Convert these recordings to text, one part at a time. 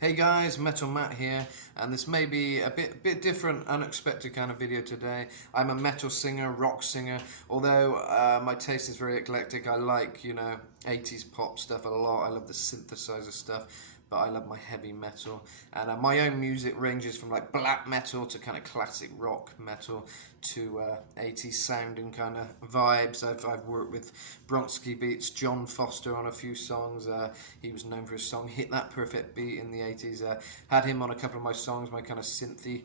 Hey guys, Metal Matt here, and this may be a bit different, unexpected kind of video today. I'm a metal singer, rock singer, although my taste is very eclectic. I like, 80s pop stuff a lot. I love the synthesizer stuff, but I love my heavy metal. And my own music ranges from like black metal to kind of classic rock metal to 80s sounding kind of vibes. I've worked with Bronski Beats, John Foster on a few songs. He was known for his song Hit That Perfect Beat in the 80s. Had him on a couple of my songs, my kind of synthy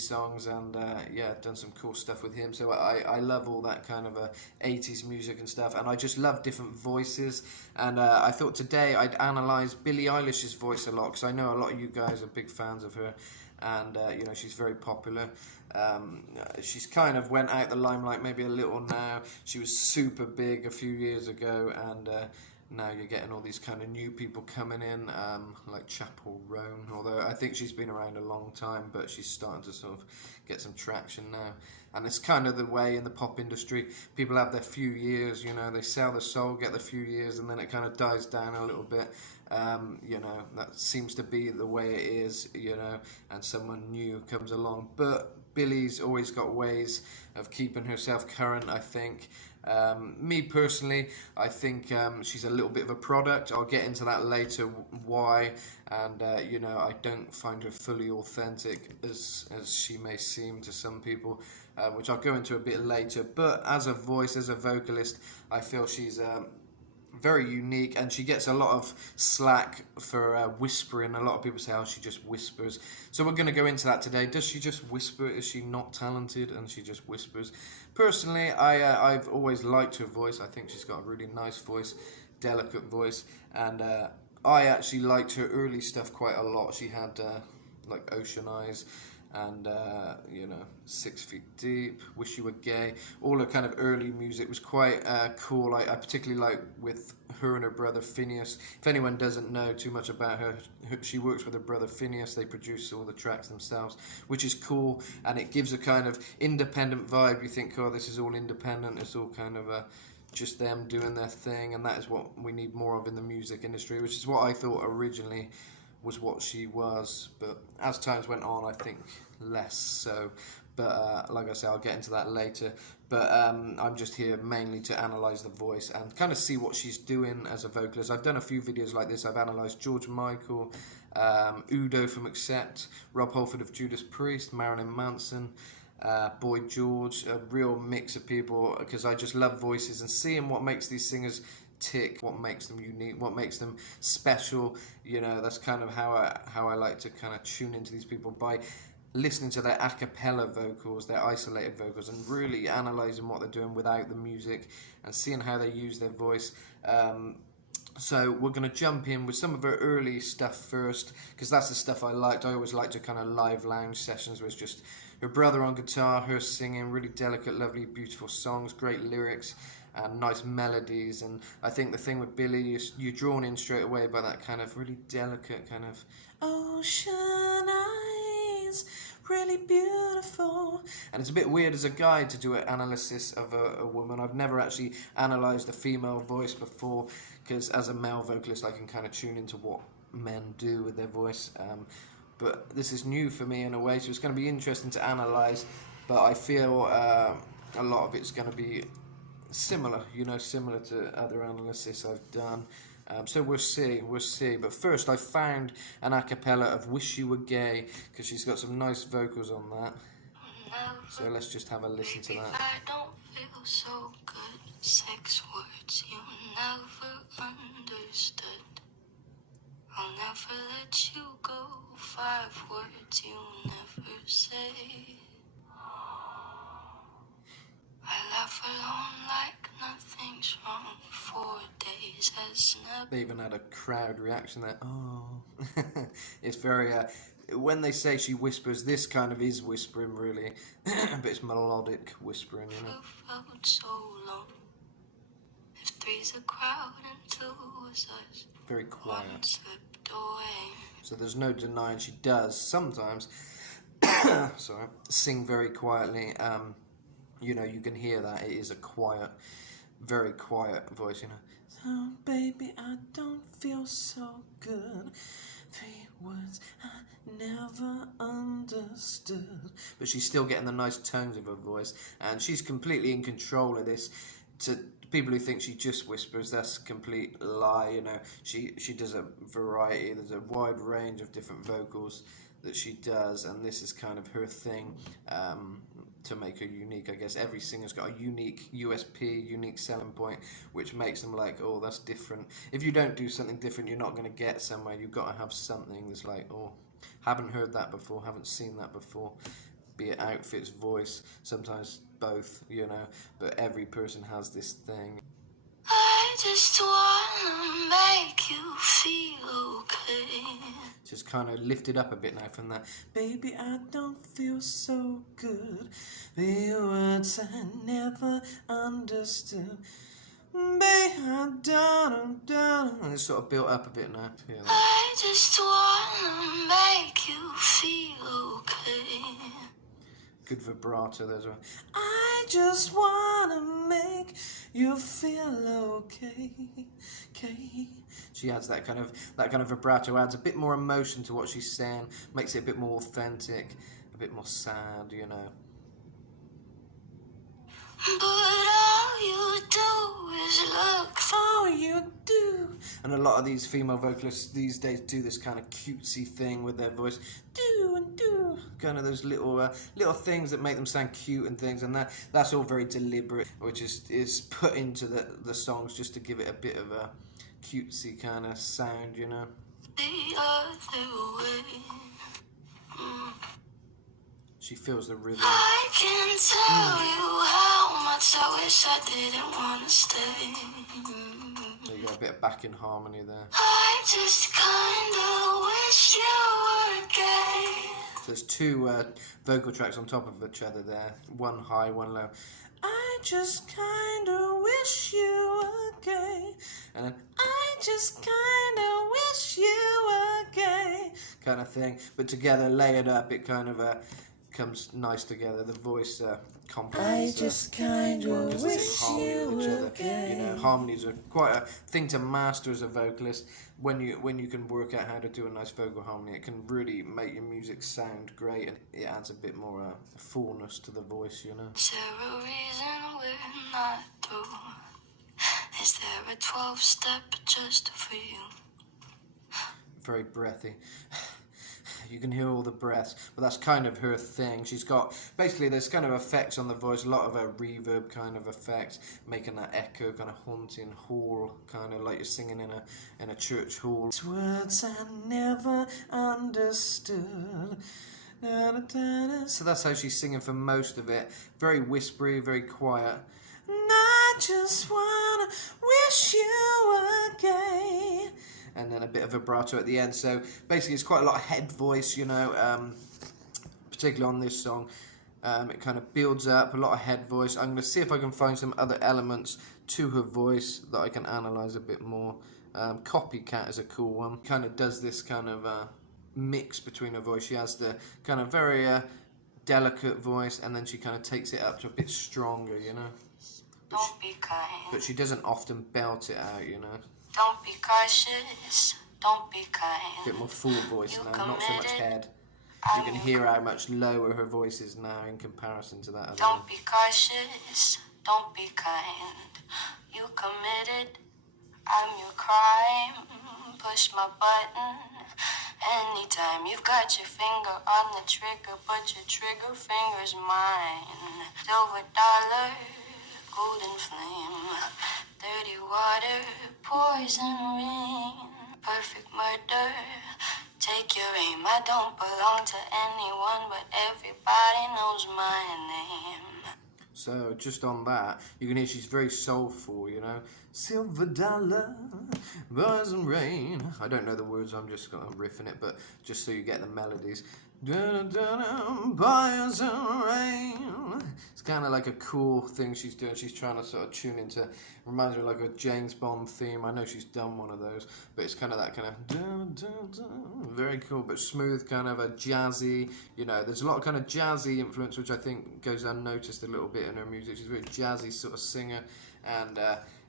songs, and yeah, done some cool stuff with him. So I love all that kind of 80s music and stuff, and I just love different voices. And I thought today I'd analyse Billie Eilish's voice a lot, because I know a lot of you guys are big fans of her, and she's very popular. She's kind of went out the limelight maybe a little now. She was super big a few years ago, and now you're getting all these kind of new people coming in, like Chapel Roan, although I think she's been around a long time, but she's starting to sort of get some traction now. And it's kind of the way in the pop industry. People have their few years, they sell their soul, get the few years, and then it kind of dies down a little bit. That seems to be the way it is, and someone new comes along. But Billie's always got ways of keeping herself current, I think. Me personally, I think she's a little bit of a product. I'll get into that later, why, and I don't find her fully authentic as she may seem to some people, which I'll go into a bit later. But as a voice, as a vocalist, I feel she's very unique, and she gets a lot of slack for whispering. A lot of people say, oh, she just whispers. So we're going to go into that today. Does she just whisper? Is she not talented and she just whispers? Personally, I've always liked her voice. I think she's got a really nice voice, delicate voice, and I actually liked her early stuff quite a lot. She had like Ocean Eyes, and 6 Feet Deep, Wish You Were Gay. All her kind of early music was quite cool. I particularly like with her and her brother Phineas. If anyone doesn't know too much about her, she works with her brother Phineas. They produce all the tracks themselves, which is cool, and it gives a kind of independent vibe. You think, oh, this is all independent, it's all kind of just them doing their thing, and that is what we need more of in the music industry, which is what I thought originally was what she was, but as times went on, I think less so. But like I say, I'll get into that later. But I'm just here mainly to analyse the voice and kind of see what she's doing as a vocalist. I've done a few videos like this. I've analysed George Michael, Udo from Accept, Rob Halford of Judas Priest, Marilyn Manson, Boy George, a real mix of people, because I just love voices and seeing what makes these singers tick, what makes them unique, what makes them special. That's kind of how I like to kind of tune into these people, by listening to their a cappella vocals, their isolated vocals, and really analysing what they're doing without the music and seeing how they use their voice. So we're going to jump in with some of her early stuff first, because that's the stuff I liked. I always liked her kind of live lounge sessions where it's just her brother on guitar, her singing, really delicate, lovely, beautiful songs, great lyrics, and nice melodies. And I think the thing with Billie is you're drawn in straight away by that kind of really delicate kind of ocean eyes, really beautiful. And it's a bit weird as a guy to do an analysis of a woman. I've never actually analysed a female voice before, because as a male vocalist I can kind of tune into what men do with their voice, but this is new for me in a way, so it's going to be interesting to analyse. But I feel a lot of it's going to be similar, similar to other analysis I've done. So we'll see. But first, I found an a cappella of Wish You Were Gay, because she's got some nice vocals on that. So let's just have a listen to that. I don't feel so good. Sex words you never understood. I'll never let you go. 5 words you never say. I laugh alone like nothing's wrong. 4 days has never. They even had a crowd reaction there. Oh, it's very. When they say she whispers, this kind of is whispering, really, but it's melodic whispering, Felt so long. If 3's a crowd and 2 was us. Very quiet. 1 slipped away. So there's no denying she does sometimes. Sorry, sing very quietly. You can hear that it is a quiet, very quiet voice. So baby, I don't feel so good. 3 words never understood. But she's still getting the nice tones of her voice, and she's completely in control of this. To people who think she just whispers, that's a complete lie. You know, she does a variety. There's a wide range of different vocals that she does, and this is kind of her thing. To make her unique, I guess. Every singer's got a unique USP, unique selling point, which makes them like, oh, that's different. If you don't do something different, you're not going to get somewhere. You've got to have something that's like, oh, haven't heard that before, haven't seen that before. Be it outfits, voice, sometimes both, you know, but every person has this thing. I just wanna make you feel okay. Just kind of lift it up a bit now from that. Baby, I don't feel so good. The words I never understood. Baby, I don't. And it's sort of built up a bit now. Yeah, I just wanna make you feel okay. good vibrato there as well. I just wanna make you feel okay. She adds that kind of vibrato, adds a bit more emotion to what she's saying, makes it a bit more authentic, a bit more sad, you know. But all you do is look. All you do. And a lot of these female vocalists these days do this kind of cutesy thing with their voice. Do and do. Kind of those little things that make them sound cute and things, and that's all very deliberate, which is put into the songs just to give it a bit of a cutesy kind of sound, you know. The other way. She feels the rhythm. I can tell you how much I wish I didn't want to stay. There you go, a bit of backing harmony there. I just kinda wish you were gay. So there's two vocal tracks on top of each other there. One high, one low. I just kinda wish you were gay. And then, I just kinda wish you were gay. Kind of thing. But together, layered up, it kind of comes nice together. The voice complements. I just kind of wish you were gay. You know, harmonies are quite a thing to master as a vocalist. When you can work out how to do a nice vocal harmony, it can really make your music sound great, and it adds a bit more fullness to the voice, you know. Is there a reason we're not through? Is there a 12-step just for you? Very breathy. You can hear all the breaths, but that's kind of her thing. She's got, basically there's kind of effects on the voice, a lot of a reverb kind of effects, making that echo kind of haunting hall, kind of like you're singing in a church hall. Words I never understood. So that's how she's singing for most of it. Very whispery, very quiet. And I just wanna wish you were gay. And then a bit of vibrato at the end. So basically it's quite a lot of head voice, you know, particularly on this song. It kind of builds up, a lot of head voice. I'm going to see if I can find some other elements to her voice that I can analyse a bit more. Copycat is a cool one. Kind of does this kind of mix between her voice. She has the kind of very delicate voice, and then she kind of takes it up to a bit stronger, you know. Don't be kind. But she doesn't often belt it out, you know. Don't be cautious. Don't be kind. A bit more full voice now, not so much head. You can hear how much lower her voice is now in comparison to that other Don't be cautious. Don't be kind. You committed. I'm your crime. Push my button. Anytime you've got your finger on the trigger, but your trigger finger's mine. Silver dollar, golden flame, dirty water, poison rain, perfect murder. Take your aim. I don't belong to anyone, but everybody knows my name. So just on that, you can hear she's very soulful, you know. Silver dollar, poison rain. I don't know the words, I'm just going to riff in it, but just so you get the melodies. Poison rain. It's kind of like a cool thing she's doing. She's trying to sort of tune into, reminds me of like a James Bond theme. I know she's done one of those, but it's kind of that kind of very cool, but smooth, kind of a jazzy, you know, there's a lot of kind of jazzy influence, which I think goes unnoticed a little bit in her music. She's a very jazzy sort of singer, and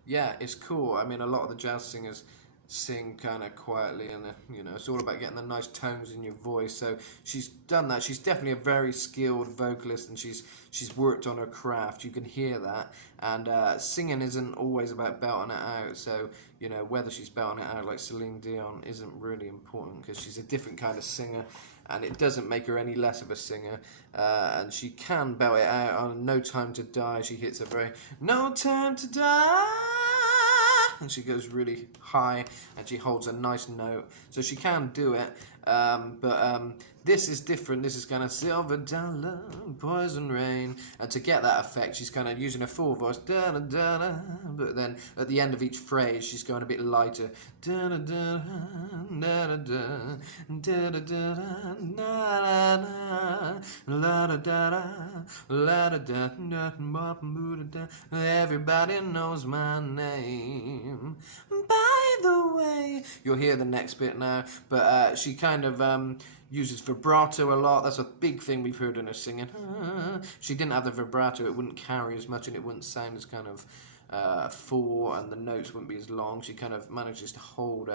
yeah, it's cool. I mean, a lot of the jazz singers sing kind of quietly, and you know, it's all about getting the nice tones in your voice. So she's done that. She's definitely a very skilled vocalist, and she's worked on her craft. You can hear that. And singing isn't always about belting it out. So you know, whether she's belting it out like Celine Dion isn't really important, because she's a different kind of singer, and it doesn't make her any less of a singer. And she can belt it out on No Time to Die. She hits a very no time to die, and she goes really high, and she holds a nice note, so she can do it. But this is different. This is kind of silver dollar, poison rain, and to get that effect, she's kind of using a full voice, da da da da. But then at the end of each phrase, she's going a bit lighter, da da da da da da da da da la da da la da da da. Everybody knows my name. By the way, you'll hear the next bit now, but she kind of uses vibrato a lot. That's a big thing we've heard in her singing. She didn't have the vibrato, it wouldn't carry as much, and it wouldn't sound as kind of full, and the notes wouldn't be as long. She kind of manages to hold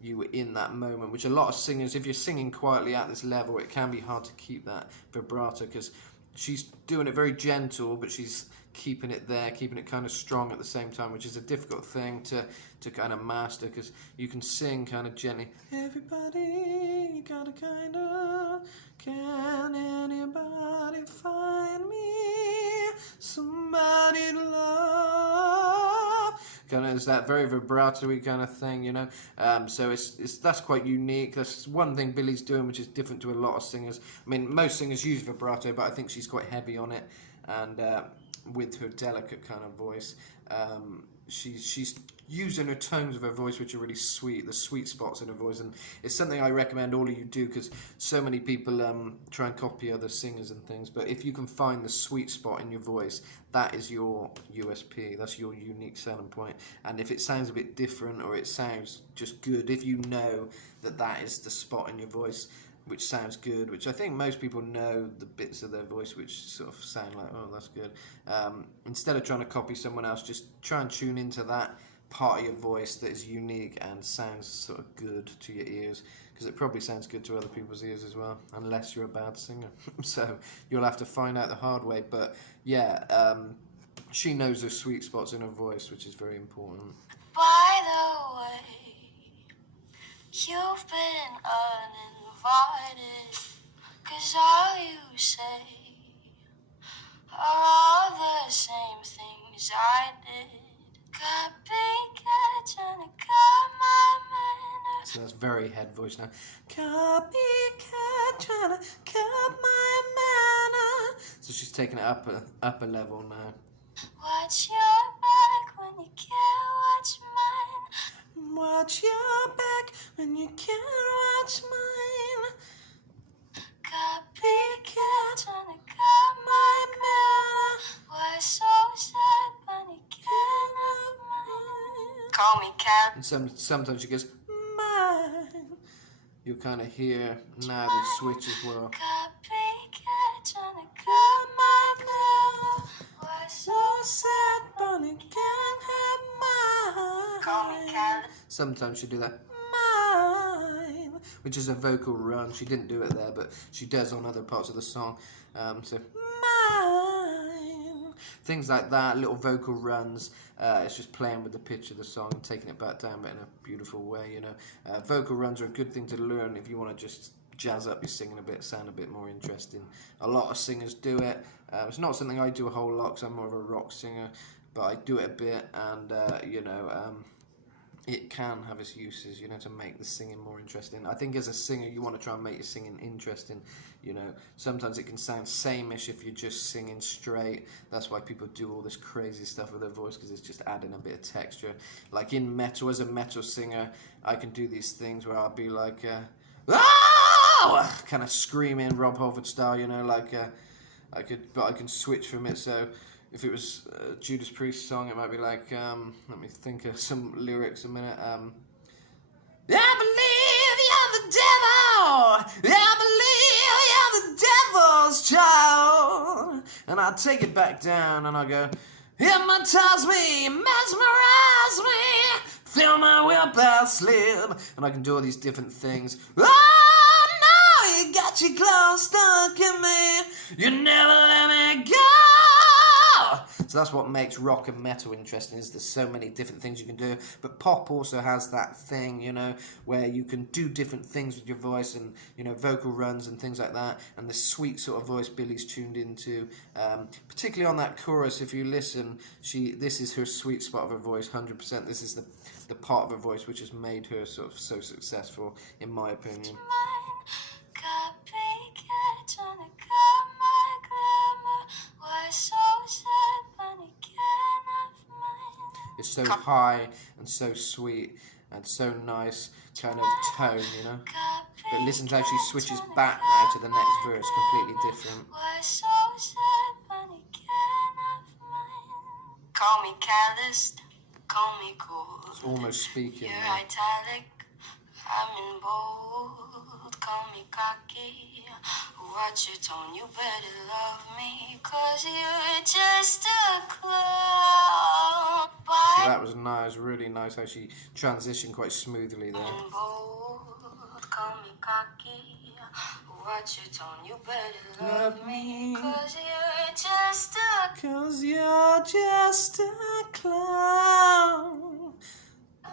you in that moment, which a lot of singers, if you're singing quietly at this level, it can be hard to keep that vibrato, because she's doing it very gentle, but she's keeping it there, keeping it kind of strong at the same time, which is a difficult thing to kind of master, because you can sing kind of gently, everybody, you gotta kind of, can anybody find me somebody to love? Kind of is that very vibrato-y kind of thing, you know. So it's that's quite unique. That's one thing Billie's doing, which is different to a lot of singers. I mean, most singers use vibrato, but I think she's quite heavy on it, and with her delicate kind of voice, she's using her tones of her voice, which are really sweet, the sweet spots in her voice, and it's something I recommend all of you do, because so many people try and copy other singers and things, but if you can find the sweet spot in your voice, that is your USP, that's your unique selling point. And if it sounds a bit different, or it sounds just good, if you know that that is the spot in your voice which sounds good, which I think most people know the bits of their voice which sort of sound like, oh, that's good. Instead of trying to copy someone else, just try and tune into that part of your voice that is unique and sounds sort of good to your ears, because it probably sounds good to other people's ears as well, unless you're a bad singer. So you'll have to find out the hard way. But yeah, she knows her sweet spots in her voice, which is very important. By the way, you've been uninvited, 'cause all you say are all the same things I did. Copycat trying to cut my manners. So that's very head voice now. Copycat trying to cut my manner. So she's taking it up a level now. Watch your back when you can't watch mine. Watch your back when you can't watch mine. Copycat trying to cut my manner. Why so sad when you can't have mine? Call me Cat. And sometimes she goes, mine. You'll kind of hear now the switch as well. Copycat trying to cut my manner. Why so sad when you can't have mine. Call me Cat. Sometimes she do that, mine, which is a vocal run. She didn't do it there, but she does on other parts of the song. So, mine. Things like that, little vocal runs. It's just playing with the pitch of the song and taking it back down, but in a beautiful way, you know. Vocal runs are a good thing to learn if you want to just jazz up your singing a bit, sound a bit more interesting. A lot of singers do it. It's not something I do a whole lot, because I'm more of a rock singer, but I do it a bit, and, you know, it can have its uses, you know, to make the singing more interesting. I think as a singer, you want to try and make your singing interesting, you know. Sometimes it can sound same-ish if you're just singing straight. That's why people do all this crazy stuff with their voice, because it's just adding a bit of texture. Like in metal, as a metal singer, I can do these things where I'll be like, oh! kind of screaming Rob Halford style, you know, like, but I can switch from it. So if it was a Judas Priest song, it might be like, let me think of some lyrics a minute. I believe you're the devil. I believe you're the devil's child. And I take it back down and I go, hypnotize me, mesmerize me, feel my willpower slip, and I can do all these different things. Oh no, you got your claws stuck in me, you never let me go. So that's what makes rock and metal interesting, is there's so many different things you can do. But pop also has that thing, you know, where you can do different things with your voice, and, you know, vocal runs and things like that. And the sweet sort of voice Billie's tuned into, particularly on that chorus, if you listen, this is her sweet spot of her voice, 100%. This is the part of her voice which has made her sort of so successful, in my opinion. It's so high and so sweet and so nice kind of tone, you know. But listen to how she switches back now to the next verse, completely different. Call me callous, call me cold. It's almost speaking. You're italic, I'm in bold. Call me cocky, watch your tone. You better love me, 'cause you're just a clown. So that was nice, really nice how she transitioned quite smoothly there. I'm in bold, call me cocky, watch your tone. You better love me, 'cause you're just a clown.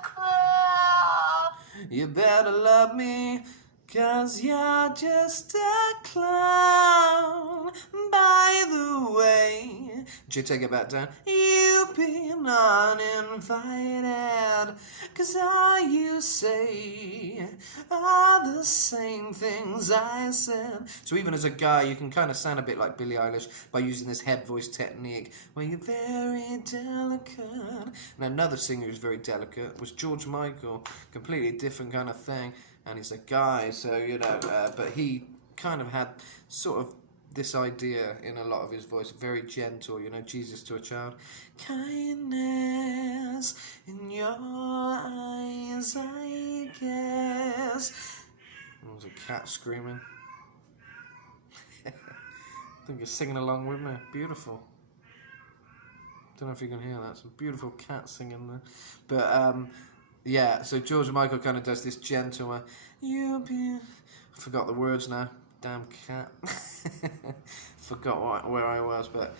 clown. You better love me, 'cause you're just a clown. By the way, did you take it back down? You've been uninvited, 'cause all you say are the same things I said. So even as a guy, you can kind of sound a bit like Billie Eilish by using this head voice technique, where you're very delicate. And another singer who's very delicate was George Michael, completely different kind of thing. And he's a guy, so, you know, but he kind of had sort of this idea in a lot of his voice, very gentle, you know, Jesus to a child. Kindness in your eyes, I guess. There was a cat screaming. I think you're singing along with me. Beautiful. Don't know if you can hear that. Some beautiful cat singing there. But, yeah, so George Michael kind of does this gentle, I forgot the words now. Damn cat. Forgot where I was, but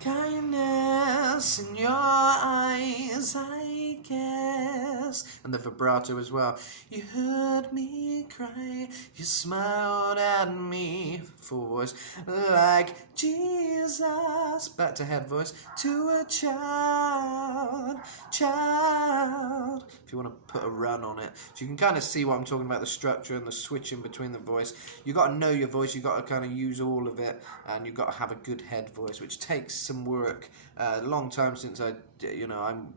kindness in your eyes, I guess. And the vibrato as well. You heard me cry, you smiled at me, full voice, like Jesus. Back to head voice, to a child. If you want to put a run on it. So you can kind of see what I'm talking about, the structure and the switching between the voice. You've got to know your voice, you've got to kind of use all of it, and you've got to have a good head voice, which takes some work. A long time since I'm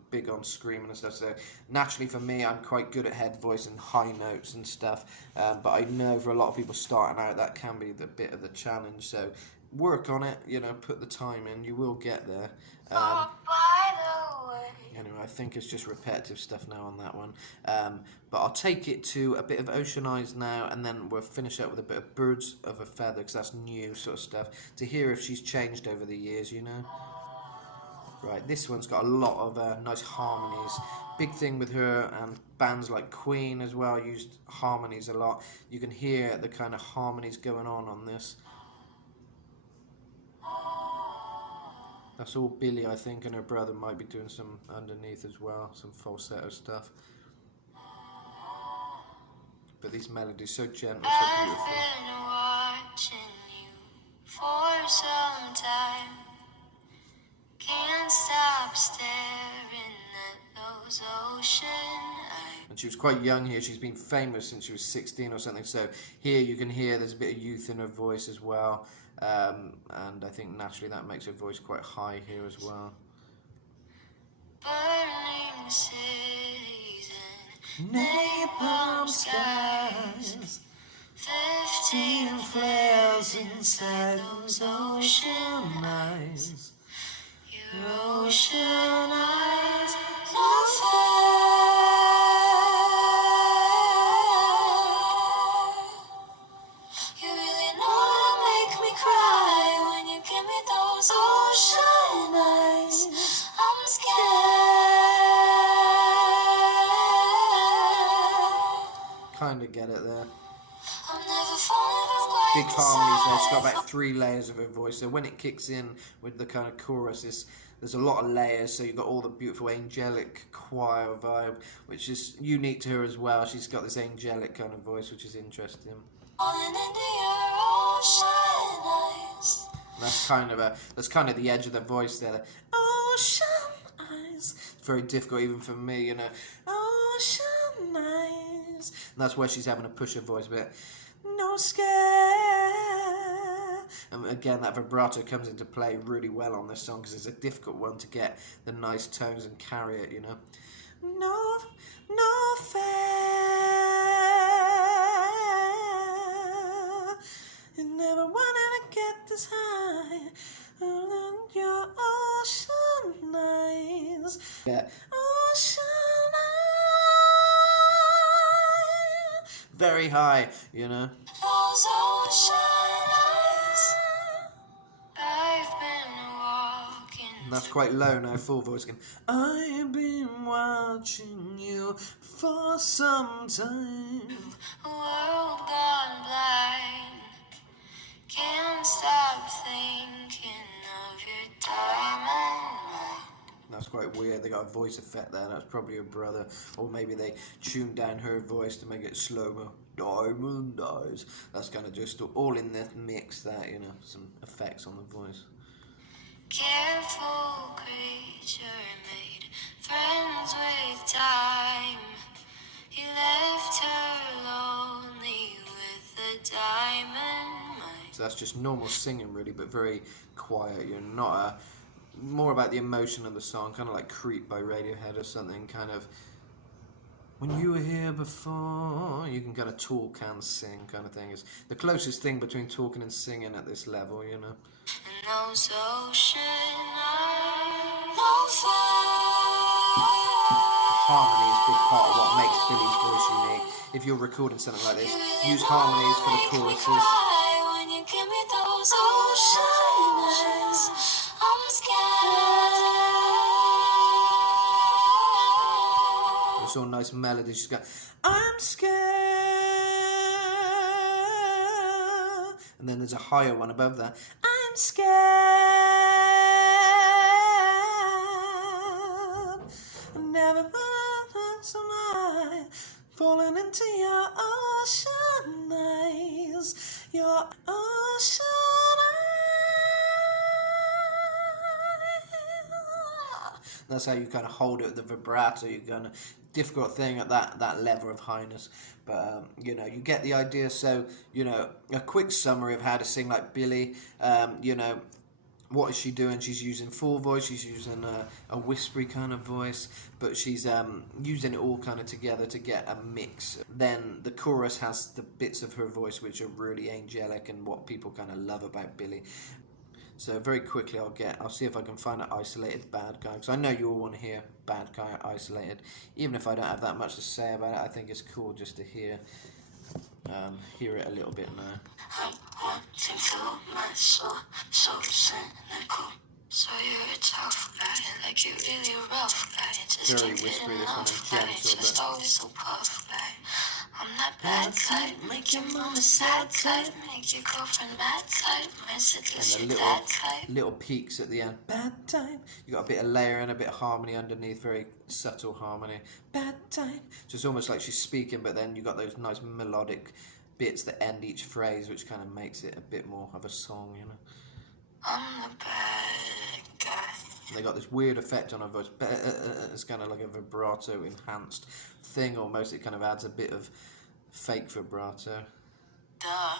big on screaming and stuff, so naturally for me, I'm quite good at head voice and high notes and stuff, but I know for a lot of people starting out, that can be the bit of the challenge, so work on it, you know, put the time in, you will get there. Anyway, I think it's just repetitive stuff now on that one, but I'll take it to a bit of Ocean Eyes now, and then we'll finish up with a bit of Birds of a Feather, because that's new sort of stuff, to hear if she's changed over the years, you know. Right, this one's got a lot of nice harmonies. Big thing with her, and bands like Queen as well used harmonies a lot. You can hear the kind of harmonies going on this. That's all Billie, I think, and her brother might be doing some underneath as well, some falsetto stuff. But these melodies, so gentle, so beautiful. I've been watching you for some time. Can't stop staring at those ocean eyes. And she was quite young here. She's been famous since she was 16 or something. So here you can hear there's a bit of youth in her voice as well. And I think naturally that makes her voice quite high here as well. Burning cities and Napalm skies, 15 flares inside those ocean eyes. your ocean eyes, you really know to make me cry when you give me those ocean eyes. I'm scared. big harmonies there. She's got about 3 layers of her voice. So when it kicks in with the kind of chorus, there's a lot of layers. So you've got all the beautiful angelic choir vibe, which is unique to her as well. She's got this angelic kind of voice, which is interesting. That's kind of the edge of the voice there. Ocean eyes. It's very difficult even for me, you know. Ocean eyes. And that's where she's having to push her voice a bit. No scare. And again, that vibrato comes into play really well on this song because it's a difficult one to get the nice tones and carry it, you know. No fair. You never wanted to get this high. Your ocean eyes. Yeah. Ocean eyes. Very high, you know. Those ocean eyes. I've been walking. And that's quite low now, full voice again. I've been watching you for some time. World gone blind. Can't stop thinking of your diamond. That's quite weird. They got a voice effect there. That's probably her brother, or maybe they tuned down her voice to make it slow-mo. Diamond eyes. That's kind of just all in the mix there, you know, some effects on the voice. Careful creature made friends with time. He left her lonely with a diamond mind. So that's just normal singing really, but very quiet. You're not more about the emotion of the song, kind of like Creep by Radiohead or something, kind of when you were here before, you can kind of talk and sing kind of thing. It's the closest thing between talking and singing at this level, you know. And those ocean eyes, harmony is a big part of what makes Billie's voice unique. If you're recording something like this, use harmonies for the choruses. When you give me those ocean eyes, I'm scared. It's all nice melody. She's got, I'm scared. And then there's a higher one above that. I'm scared. Never am I falling into your ocean eyes. Your ocean eyes. That's how you kind of hold it, the vibrato. You're kind of difficult thing at that level of highness, but you know, you get the idea. So, you know, a quick summary of how to sing like Billie. You know, what is she doing? She's using full voice, she's using a whispery kind of voice, but she's using it all kind of together to get a mix. Then the chorus has the bits of her voice which are really angelic and what people kind of love about Billie. So very quickly I'll see if I can find an isolated bad guy, because I know you all want to hear bad guy isolated. Even if I don't have that much to say about it, I think it's cool just to hear it a little bit now. I'm wanting to my soul, so cynical. So you're a tough guy, like you're really rough guy. Just very whispery, this one, and gentle, just always so puff guy. I'm that bad type, make your mama sad type, make your girlfriend mad type, my sister's your dad type. Little peaks at the end. Bad type. You got a bit of layer and a bit of harmony underneath, very subtle harmony. Bad type. So it's almost like she's speaking, but then you got those nice melodic bits that end each phrase, which kind of makes it a bit more of a song, you know. I'm the bad guy. They got this weird effect on her voice. It's kind of like a vibrato enhanced thing almost. It kind of adds a bit of fake vibrato. Duh.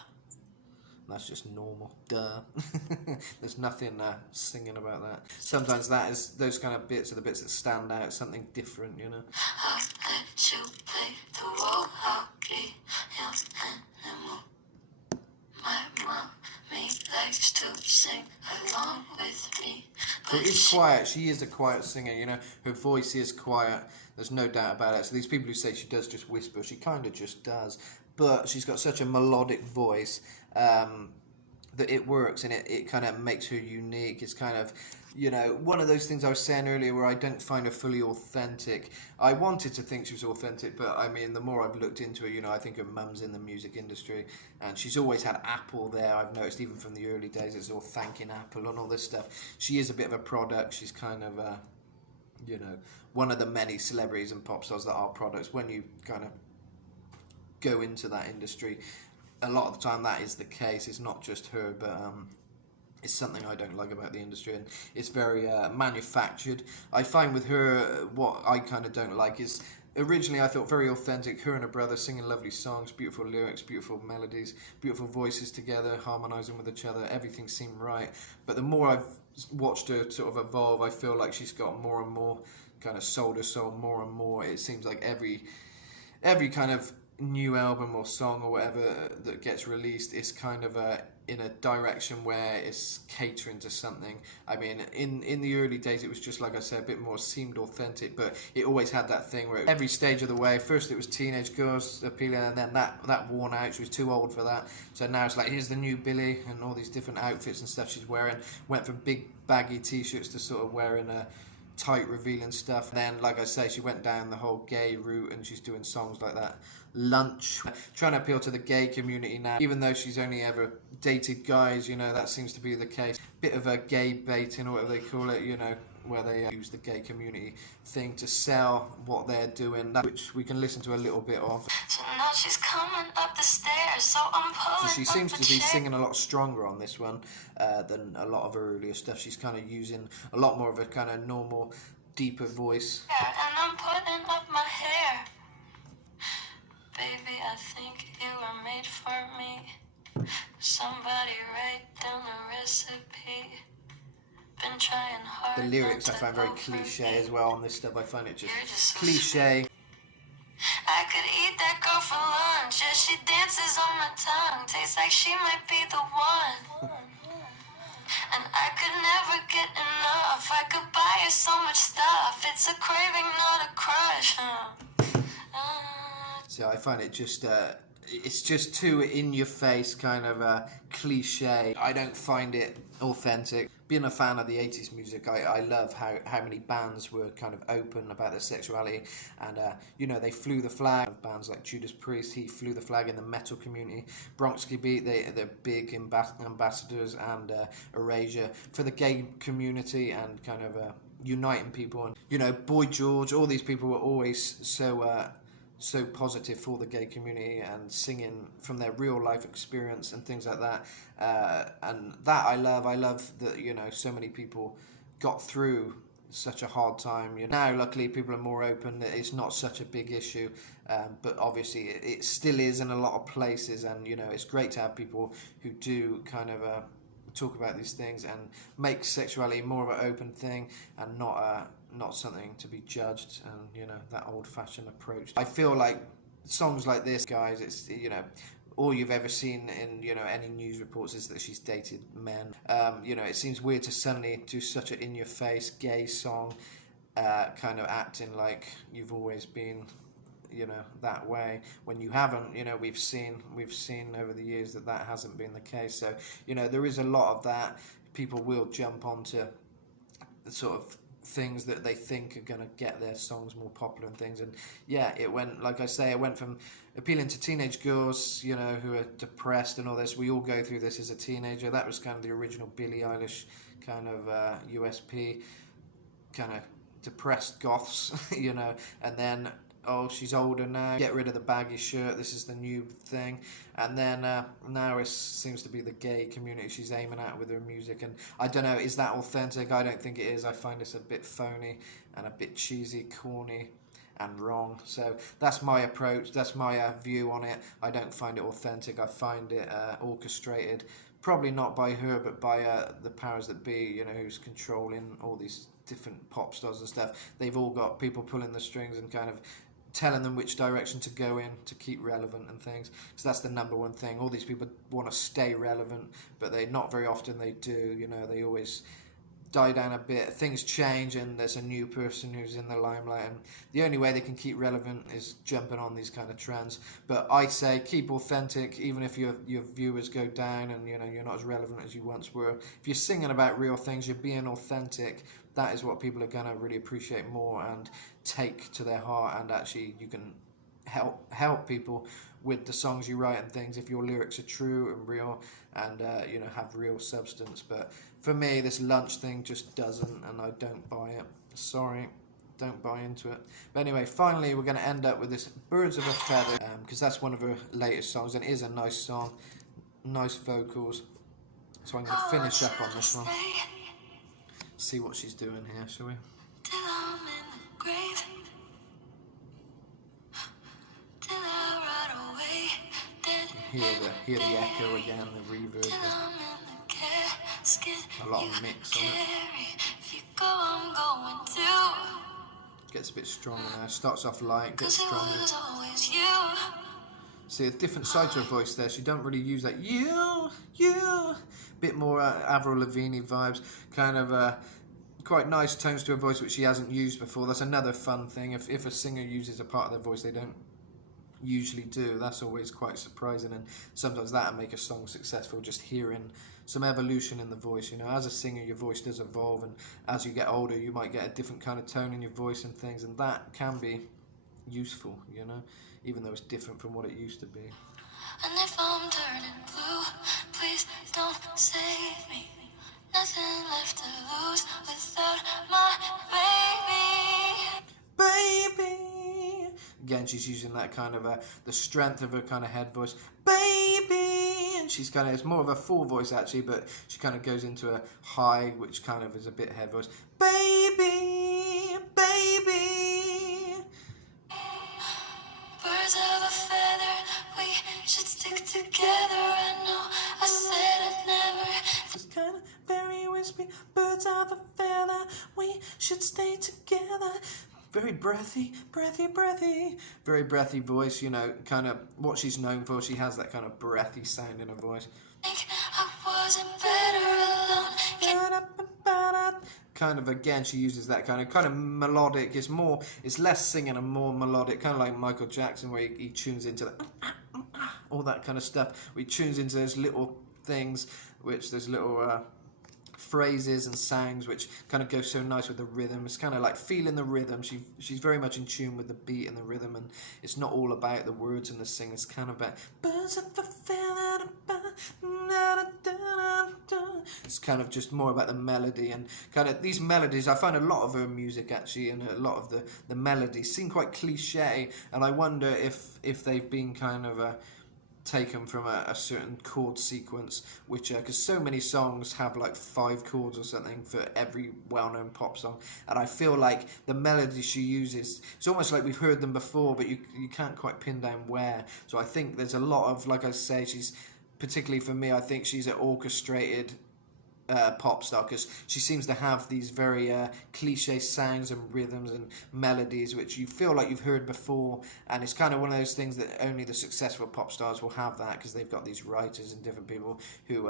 That's just normal. Duh. There's nothing singing about that. Sometimes those kind of bits are the bits that stand out. Something different, you know. I'll let you play the role. I'll be your animal. My mom likes to sing along with me. So it's quiet. She is a quiet singer, you know. Her voice is quiet. There's no doubt about it. So these people who say she does just whisper, she kind of just does. But she's got such a melodic voice that it works, and it kind of makes her unique. It's kind of, You know, one of those things I was saying earlier where I don't find her fully authentic. I wanted to think she was authentic, but I mean, the more I've looked into her, you know, I think her mum's in the music industry and she's always had Apple there. I've noticed even from the early days, it's all thanking Apple and all this stuff. She is a bit of a product. She's kind of, you know, one of the many celebrities and pop stars that are products. When you kind of go into that industry, a lot of the time that is the case. It's not just her, but it's something I don't like about the industry, and it's very manufactured. I find with her, what I kind of don't like is, originally I thought very authentic, her and her brother singing lovely songs, beautiful lyrics, beautiful melodies, beautiful voices together, harmonising with each other, everything seemed right. But the more I've watched her sort of evolve, I feel like she's got more and more kind of sold her soul more and more. It seems like every kind of new album or song or whatever that gets released is kind of in a direction where it's catering to something. I mean, in the early days, it was just, like I said, a bit more seemed authentic, but it always had that thing where every stage of the way, first it was teenage girls appealing, and then that worn out, she was too old for that. So now it's like, here's the new Billie, and all these different outfits and stuff she's wearing. Went from big baggy t-shirts to sort of wearing a tight revealing stuff. And then, like I say, she went down the whole gay route and she's doing songs like that Lunch, trying to appeal to the gay community now, even though she's only ever dated guys. You know, that seems to be the case. Bit of a gay baiting or whatever they call it, you know, where they use the gay community thing to sell what they're doing, which we can listen to a little bit of. So now she's coming up the stairs, so I'm pulling So she seems to be singing a lot stronger on this one than a lot of her earlier stuff. She's kind of using a lot more of a kind of normal, deeper voice. And I'm putting up my hair. Baby, I think you were made for me. Somebody write down the recipe. Been trying hard. The lyrics I find very cliche as well on this stuff. I find it just cliche. I could eat that girl for lunch. Yeah, she dances on my tongue. Tastes like she might be the one. And I could never get enough. I could buy her so much stuff. It's a craving, not a crush. So I find it just, it's just too in your face, kind of cliche. I don't find it authentic. Being a fan of the 80s music, I love how many bands were kind of open about their sexuality, and you know, they flew the flag. Bands like Judas Priest, he flew the flag in the metal community. Bronxky Beat, they're big ambassadors, and Erasure for the gay community and kind of uniting people. And you know, Boy George, all these people were always so positive for the gay community and singing from their real life experience and things like that, and that I love that, you know, so many people got through such a hard time. You know, now luckily people are more open, it's not such a big issue, but obviously it still is in a lot of places, and you know, it's great to have people who do kind of talk about these things and make sexuality more of an open thing and not something to be judged, and you know, that old-fashioned approach. I feel like songs like this, guys, it's, you know, all you've ever seen in, you know, any news reports is that she's dated men. You know, it seems weird to suddenly do such an in-your-face gay song, kind of acting like you've always been, you know, that way when you haven't. You know, we've seen over the years that hasn't been the case. So, you know, there is a lot of that. People will jump onto the sort of things that they think are going to get their songs more popular and things, and yeah, it went, like I say, it went from appealing to teenage girls, you know, who are depressed and all this. We all go through this as a teenager. That was kind of the original Billie Eilish kind of USP, kind of depressed goths, you know, and then, oh, she's older now, get rid of the baggy shirt, this is the new thing. And then now it seems to be the gay community she's aiming at with her music. And I don't know, is that authentic? I don't think it is. I find it's a bit phony and a bit cheesy, corny and wrong. So that's my approach, that's my view on it. I don't find it authentic. I find it orchestrated, probably not by her, but by the powers that be, you know, who's controlling all these different pop stars and stuff. They've all got people pulling the strings and kind of telling them which direction to go in to keep relevant and things. So that's the number one thing. All these people want to stay relevant, but they not very often they do. You know, they always die down a bit, things change, and there's a new person who's in the limelight, and the only way they can keep relevant is jumping on these kind of trends. But I say keep authentic, even if your viewers go down and you're not as relevant as you once were. If you're singing about real things, you're being authentic. That is what people are gonna really appreciate more and take to their heart, and actually you can help people with the songs you write and things if your lyrics are true and real and have real substance. But for me, this lunch thing just doesn't, and I don't buy it. Sorry, don't buy into it. But anyway, finally we're going to end up with this Birds of a Feather, because that's one of her latest songs, and it is a nice song, nice vocals. So I'm going to finish up on this one. See what she's doing here, shall we? Till I'm in the grave, till I ride away, dead. Hear the echo again, the reverb. Till I'm in the casket, A lot of mix on it. if you go, I'm going to. Gets a bit stronger now. Starts off light, gets 'Cause it stronger. was always you. See, a different side to her voice there. She don't really use that you. Bit more Avril Lavigne vibes. Kind of quite nice tones to her voice, which she hasn't used before. That's another fun thing. If a singer uses a part of their voice they don't usually do, that's always quite surprising, and sometimes that'll make a song successful, just hearing some evolution in the voice. As a singer your voice does evolve, and as you get older you might get a different kind of tone in your voice and things, and that can be useful, even though it's different from what it used to be. And if I'm turning blue, please don't save me. Nothing left to lose without my Baby. Again, she's using that kind of the strength of her kind of head voice. Baby. And she's kind of, it's more of a full voice actually, but she kind of goes into a high, which kind of is a bit head voice. Baby. Birds of a feather, we should stick together. I know I said I'd never. It's kind of very wispy. Birds of a feather, we should stay together. Very breathy. Very breathy voice, kind of what she's known for. She has that kind of breathy sound in her voice. Think I wasn't better alone. Kind of, again, she uses that kind of melodic. It's less singing and more melodic, kind of like Michael Jackson, where he tunes into all that kind of stuff. Where he tunes into those little things, those little phrases and sounds which kind of go so nice with the rhythm. It's kind of like feeling the rhythm. She's very much in tune with the beat and the rhythm, and it's not all about the words and the sing. It's kind of about it's kind of just more about the melody, and kind of these melodies. I find a lot of her music actually, and a lot of the melodies seem quite cliche, and I wonder if they've been kind of taken from a certain chord sequence, which because so many songs have like 5 chords or something for every well-known pop song, and I feel like the melody she uses, it's almost like we've heard them before, but you can't quite pin down where. So I think there's a lot of, like I say, she's, particularly for me, I think she's an orchestrated pop star, because she seems to have these very cliche sounds and rhythms and melodies which you feel like you've heard before, and it's kind of one of those things that only the successful pop stars will have, that because they've got these writers and different people who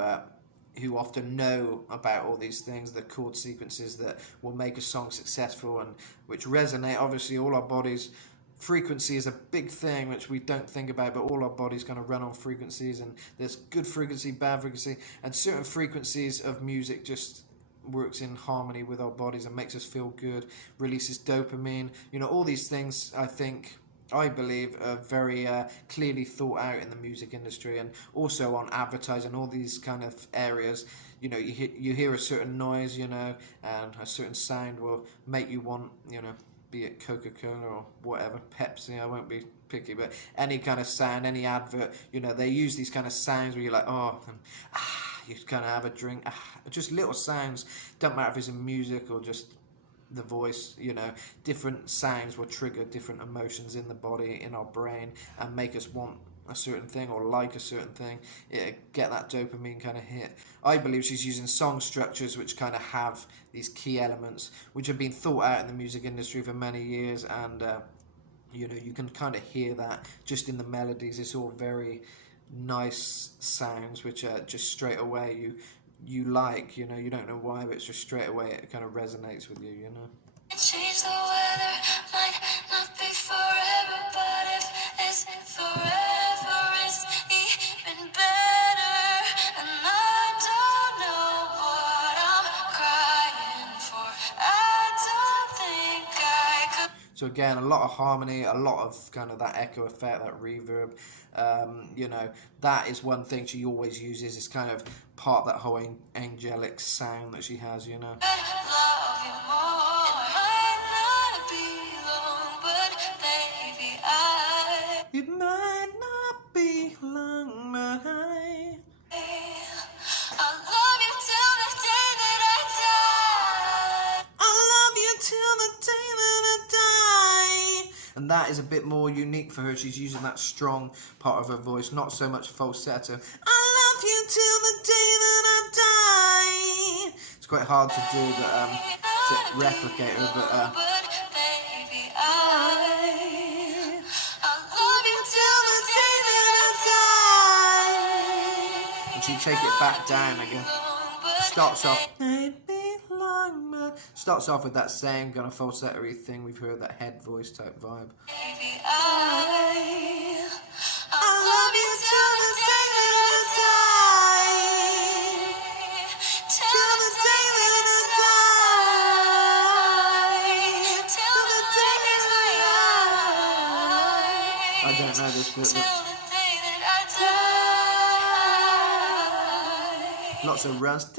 often know about all these things, the chord sequences that will make a song successful and which resonate. Obviously all our bodies, frequency is a big thing which we don't think about, but all our bodies kind of run on frequencies, and there's good frequency, bad frequency, and certain frequencies of music just works in harmony with our bodies and makes us feel good, releases dopamine. All these things I believe are very clearly thought out in the music industry, and also on advertising, all these kind of areas. You hear a certain noise, and a certain sound will make you want, be it Coca-Cola or whatever, Pepsi, I won't be picky, but any kind of sound, any advert, they use these kind of sounds where you're like, oh, and, you kind of have a drink, just little sounds, don't matter if it's in music or just the voice, different sounds will trigger different emotions in the body, in our brain, and make us want a certain thing or like a certain thing, get that dopamine kind of hit. I believe she's using song structures which kind of have these key elements which have been thought out in the music industry for many years, and you can kind of hear that just in the melodies. It's all very nice sounds which are just straight away you like, you know, you don't know why, but it's just straight away it kind of resonates with you, you know. Change the weather might not be forever, but if it's forever, it's even better. And I don't know what I'm crying for. I don't think I could. So again, a lot of harmony, a lot of kind of that echo effect, that reverb. You know, that is one thing she always uses. It's kind of part of that whole angelic sound that she has, you know. Love you more. It might not be long, but baby, It might not be long, but I'll love you till the day that I die. I'll love you till the day that I die. And that is a bit more unique for her. She's using that strong part of her voice, not so much falsetto. I love you till the day that I die. It's quite hard to do, but to replicate her, but Baby, I'll love you till the day that I die. and she take it back down again. Starts off. Starts off with that same kind of falsetto-y thing. We've heard that head voice type vibe. Baby, I'll love you till the day that I die. Till the day that I die. Till the day that I die. I don't know this bit, Till but the day that I die. lots of runs.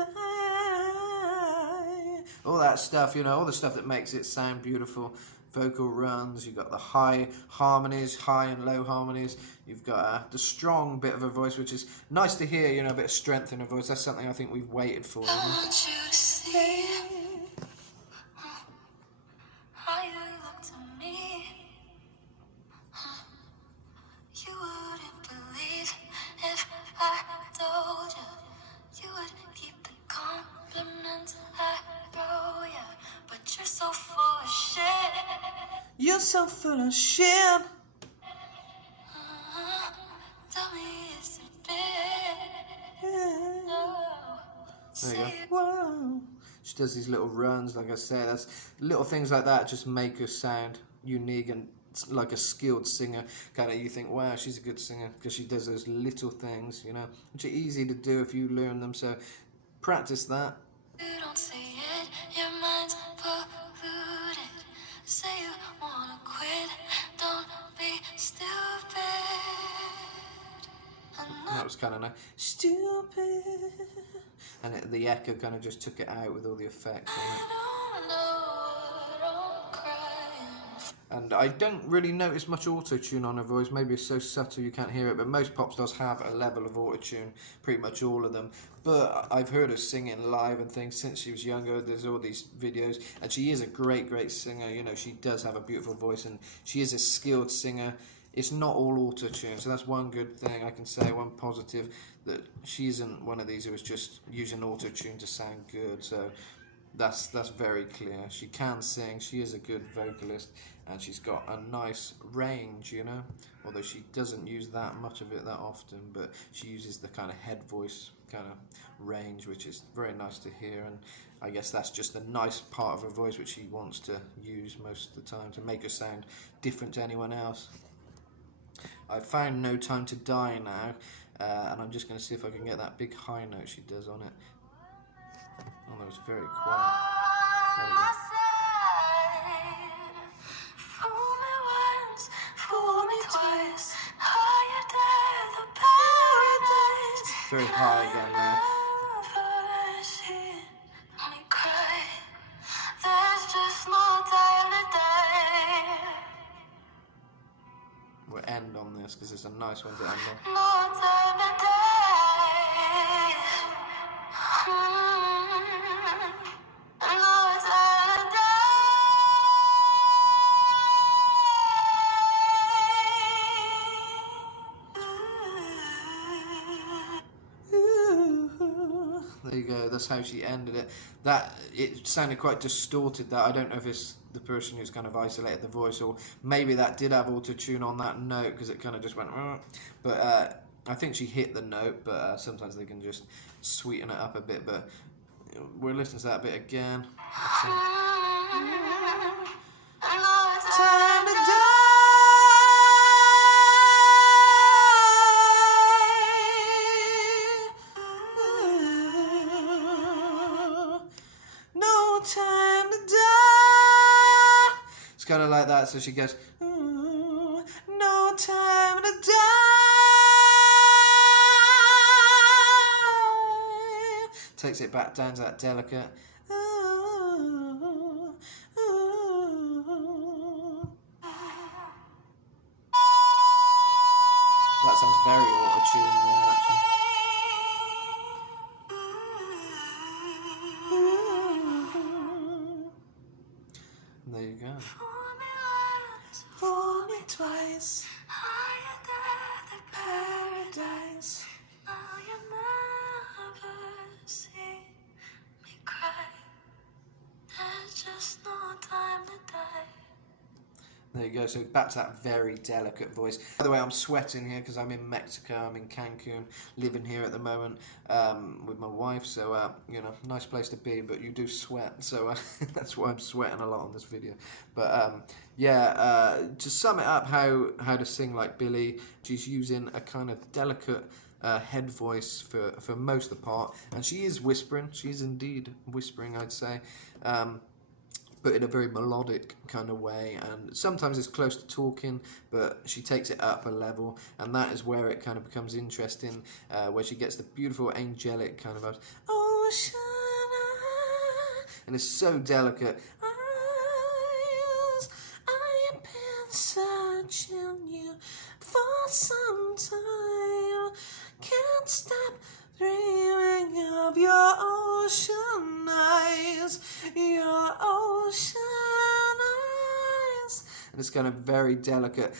All that stuff, you know, all the stuff that makes it sound beautiful. Vocal runs, you've got the high harmonies, high and low harmonies. You've got the strong bit of her voice, which is nice to hear, you know, a bit of strength in her voice. That's something I think we've waited for. You know? I want you to see how you look to me. You wouldn't believe if I told you. You would keep the compliments I throw you. But you're so full of shit. You're so full of shit. Tell me it's a bit. No. There you go. Whoa. She does these little runs, like I said. That's little things like that just make her sound unique and like a skilled singer. Kind of, you think, wow, she's a good singer because she does those little things, you know, which are easy to do if you learn them. So practice that. You don't see it, your mind's polluted. Say you wanna quit, don't be stupid. That was kind of nice. Stupid. And the echo kind of just took it out with all the effects. I don't know what I'm crying. And I don't really notice much auto-tune on her voice. Maybe it's so subtle you can't hear it, but most pop stars have a level of auto-tune, pretty much all of them. But I've heard her singing live and things since she was younger. There's all these videos, and she is a great, great singer. You know, she does have a beautiful voice, and she is a skilled singer. It's not all auto-tune, so that's one good thing I can say, one positive, that she isn't one of these who is just using auto-tune to sound good. So that's very clear. She can sing, she is a good vocalist, and she's got a nice range, you know, although she doesn't use that much of it that often, but she uses the kind of head voice kind of range, which is very nice to hear. And I guess that's just the nice part of her voice which she wants to use most of the time to make her sound different to anyone else. I've found No Time to Die now, and I'm just going to see if I can get that big high note she does on it. Oh, that was very quiet. There we go. Fool me once, fool me twice. Higher than the paradise. Very high again now. Only cry. There's just no time to die. We'll end on this because it's a nice one to end on. No time to die. No time to There you go, that's how she ended it. That, it sounded quite distorted, that. I don't know if it's the person who's kind of isolated the voice, or maybe that did have auto-tune on that note because it kind of just went, but I think she hit the note, but sometimes they can just sweeten it up a bit. But we're listening to that bit again. Time to die. No time to die. It's kind of like that. So she goes, no time to die. Takes it back down to that delicate. That sounds very auto-tuned there, actually. And there you go. Fool me twice, higher than the paradise. Now you never see me cry. There's just no time to die. There you go, so back to that very delicate voice. By the way, I'm sweating here because I'm in Mexico, I'm in Cancun, living here at the moment with my wife, so, you know, nice place to be, but you do sweat, so that's why I'm sweating a lot on this video. But, yeah, to sum it up, how to sing like Billie, she's using a kind of delicate head voice for most of the part, and she is whispering, she's indeed whispering, I'd say. But in a very melodic kind of way, and sometimes it's close to talking, but she takes it up a level, and that is where it kind of becomes interesting, where she gets the beautiful angelic kind of ocean, and it's so delicate. I have been searching you for some time, can't stop dreaming of your ocean eyes, your ocean eyes. And it's kind of very delicate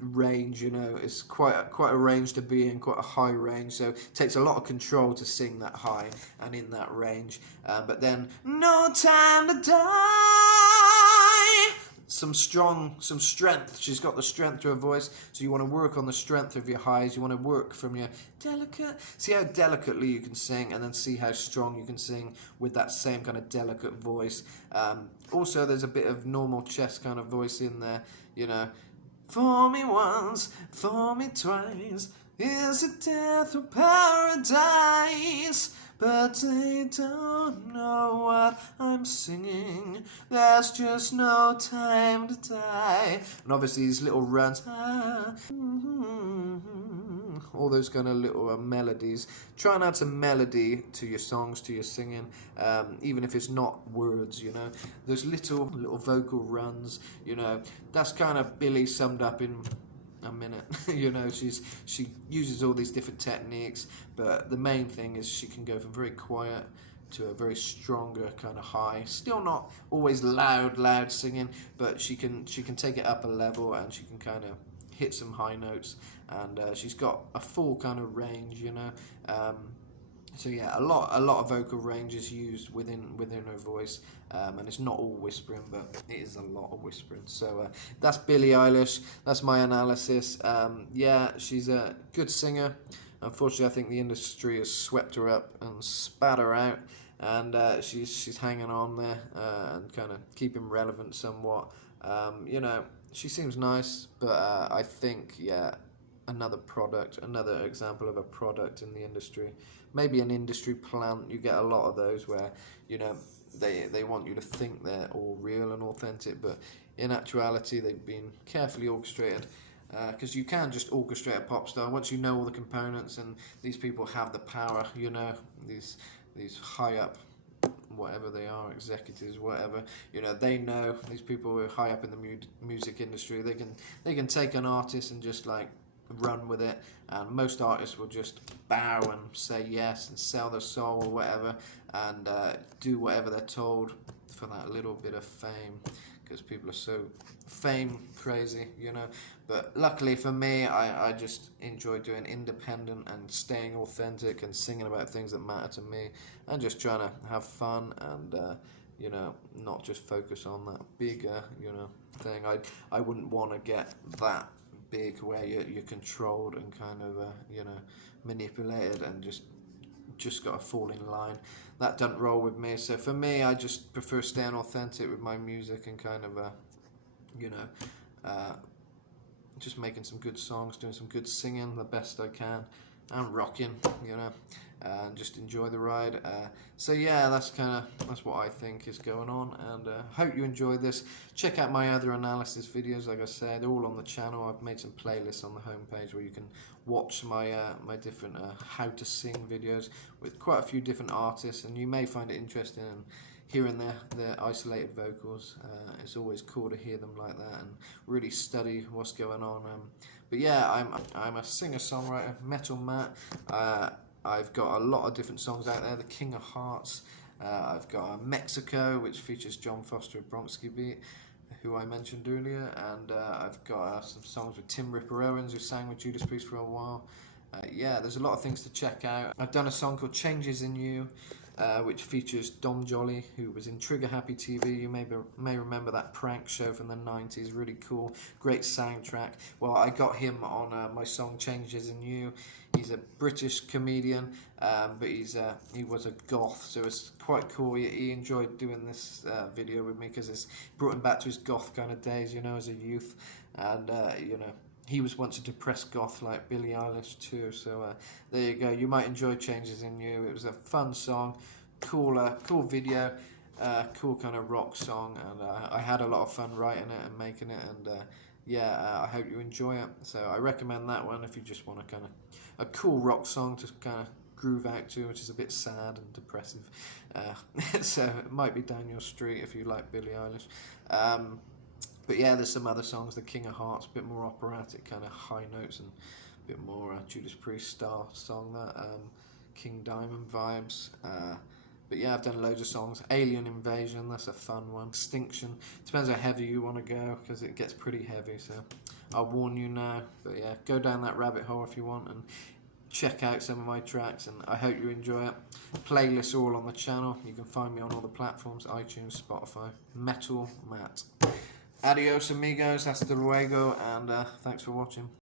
range, you know, it's quite a range to be in, quite a high range, so it takes a lot of control to sing that high and in that range. But then, no time to die. Some strength. She's got the strength to her voice, so you want to work on the strength of your highs. You want to work from your delicate. See how delicately you can sing, and then see how strong you can sing with that same kind of delicate voice. Also, there's a bit of normal chest kind of voice in there, you know. For me once, for me twice, is it death or paradise? But they don't know what I'm singing. There's just no time to die. And obviously these little runs, all those kind of little melodies. Try and add some melody to your songs, to your singing, even if it's not words, you know. Those little vocal runs, you know. That's kind of Billie summed up in a minute. You know, she uses all these different techniques, but the main thing is she can go from very quiet to a very stronger kind of high. Still not always loud singing, but she can take it up a level, and she can kind of hit some high notes, and she's got a full kind of range, you know. So yeah, a lot of vocal range is used within her voice, and it's not all whispering, but it is a lot of whispering. So that's Billie Eilish. That's my analysis. Yeah, she's a good singer. Unfortunately, I think the industry has swept her up and spat her out, and she's hanging on there and kind of keeping relevant somewhat. You know, she seems nice, but I think, yeah, another example of a product in the industry. Maybe an industry plant. You get a lot of those where, you know, they want you to think they're all real and authentic, but in actuality they've been carefully orchestrated, because you can just orchestrate a pop star once you know all the components, and these people have the power, you know, these high up, whatever they are, executives, whatever, you know, they know, these people who are high up in the music industry, they can take an artist and just like run with it, and most artists will just bow and say yes and sell their soul or whatever, and do whatever they're told for that little bit of fame, because people are so fame crazy, you know. But luckily for me, I just enjoy doing independent and staying authentic and singing about things that matter to me, and just trying to have fun and you know, not just focus on that bigger, you know, thing. I wouldn't want to get that big, where you're controlled and kind of you know, manipulated, and just got to fall in line. That doesn't roll with me. So for me, I just prefer staying authentic with my music and kind of you know, just making some good songs, doing some good singing the best I can, and rocking, you know, and just enjoy the ride. So yeah, that's what I think is going on, and hope you enjoyed this. Check out my other analysis videos, like I said, all on the channel. I've made some playlists on the homepage where you can watch my my different how to sing videos with quite a few different artists, and you may find it interesting. And hearing their isolated vocals, it's always cool to hear them like that and really study what's going on. But yeah, I'm a singer-songwriter, Metal Matt. I've got a lot of different songs out there. The King of Hearts. I've got Mexico, which features John Foster of Bronxy Beat, who I mentioned earlier, and I've got some songs with Tim Ripper Owens, who sang with Judas Priest for a while. Yeah, there's a lot of things to check out. I've done a song called Changes in You, which features Dom Jolly, who was in Trigger Happy TV. You may remember that prank show from the 90s. Really cool, great soundtrack. Well, I got him on my song Changes in You. He's a British comedian, but he was a goth, so it's quite cool. He enjoyed doing this video with me because it's brought him back to his goth kind of days, you know, as a youth. And you know, he was once a depressed goth like Billie Eilish too. So there you go. You might enjoy Changes in You. It was a fun song, cool video, cool kind of rock song, and I had a lot of fun writing it and making it. And yeah, I hope you enjoy it. So I recommend that one if you just want to kind of a cool rock song to kind of groove out to, which is a bit sad and depressive. So it might be down your street if you like Billie Eilish. But yeah, there's some other songs. The King of Hearts, a bit more operatic, kind of high notes, and a bit more Judas Priest style song. That King Diamond vibes. But yeah, I've done loads of songs. Alien Invasion, that's a fun one. Extinction, depends how heavy you want to go, because it gets pretty heavy, so I'll warn you now. But yeah, go down that rabbit hole if you want and check out some of my tracks, and I hope you enjoy it. Playlists all on the channel. You can find me on all the platforms, iTunes, Spotify. Metal Matt. Adios amigos, hasta luego, and thanks for watching.